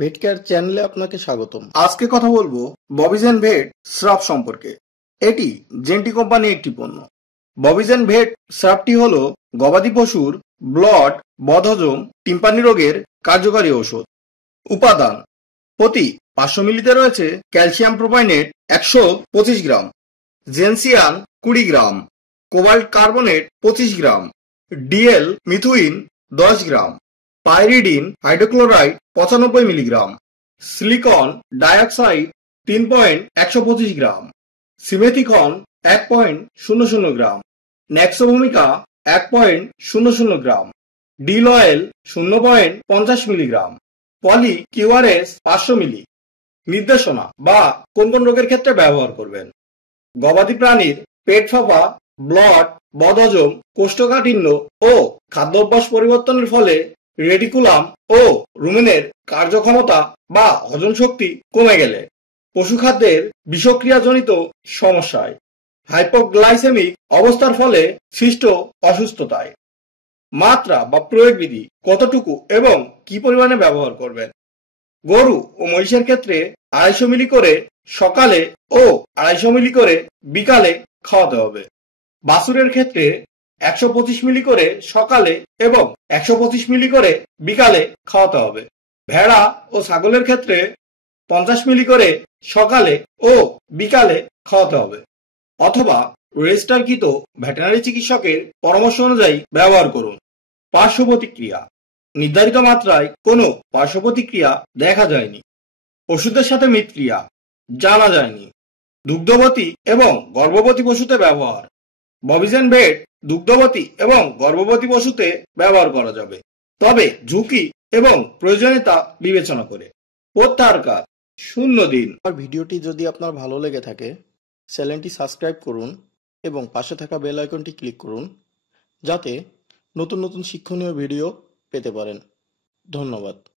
ভেটকেয়ার চ্যানেলে আপনাকে স্বাগতম। আজকে কথা বলবো ববিজেন ভেট স্রাব সম্পর্কে। এটি জেন্টি কোম্পানির একটি পণ্য। ববিজেন ভেট স্রাবটি হলো গবাদি পশুর ব্লড, বদহজম, টিম্পানি রোগের কার্যকারী ঔষধ। উপাদান: প্রতি 500 মিলিতে রয়েছে calcium propionate 125 gram, gentian 20 gram, cobalt carbonate 25 gram, DL methionine 10 gram, pyridine hydrochloride 95 milligram, silicon dioxide 3.125 gram, simethicone 1.00 gram, nux vomica 1.00 gram, dill oil 0.50 milligram, poly QRS 500 মিলি। নির্দেশনা বা কোন কোন রোগের ক্ষেত্রে ব্যবহার করবেন: গবাদি প্রাণীর পেট ফাঁপা, ব্লড, বদহজম, কোষ্ঠকাঠিন্য ও খাদ্যাভ্যাস পরিবর্তনের ফলে রেটিকুলাম ও রুমেনের কার্যক্ষমতা বা হজম শক্তি কমে গেলে, পশুখাদ্যের বিষক্রিয়াজনিত সমস্যায়, হাইপোগ্লাইসেমিক অবস্থার ফলে সৃষ্ট অসুস্থতায়। মাত্রা বা প্রয়োগ বিধি: কতটুকু এবং কি পরিমাণে ব্যবহার করবেন। গরু ও মহিষের ক্ষেত্রে 250 মিলি করে সকালে ও 250 মিলি করে বিকালে খাওয়াতে হবে। বাছুরের ক্ষেত্রে 125 মিলি করে সকালে এবং 125 মিলি করে বিকালে খাওয়াতে হবে। ভেড়া ও ছাগলের ক্ষেত্রে 50 মিলি করে সকালে ও বিকালে খাওয়াতে হবে, অথবা রেজিস্টারকৃত ভেটেরিনারি চিকিৎসকের পরামর্শ অনুযায়ী ব্যবহার করুন। পার্শ্ব প্রতিক্রিয়া: নির্ধারিত মাত্রায় কোনো পার্শ্ব প্রতিক্রিয়া দেখা যায়নি। ওষুধের সাথে মিথক্রিয়া জানা যায়নি। দুগ্ধবতী এবং গর্ভবতী পশুতে ব্যবহার: ববিজেন ভেট দুগ্ধবতী এবং গর্ভবতী পশুতে ব্যবহার করা যাবে, তবে ঝুঁকি এবং প্রয়োজনীয়তা বিবেচনা করে। প্রত্যাহার 0 দিন। আমার ভিডিওটি যদি আপনার ভালো লেগে থাকে, চ্যানেলটি সাবস্ক্রাইব করুন এবং পাশে থাকা বেল আইকনটি ক্লিক করুন, যাতে নতুন নতুন শিক্ষণীয় ভিডিও পেতে পারেন। ধন্যবাদ।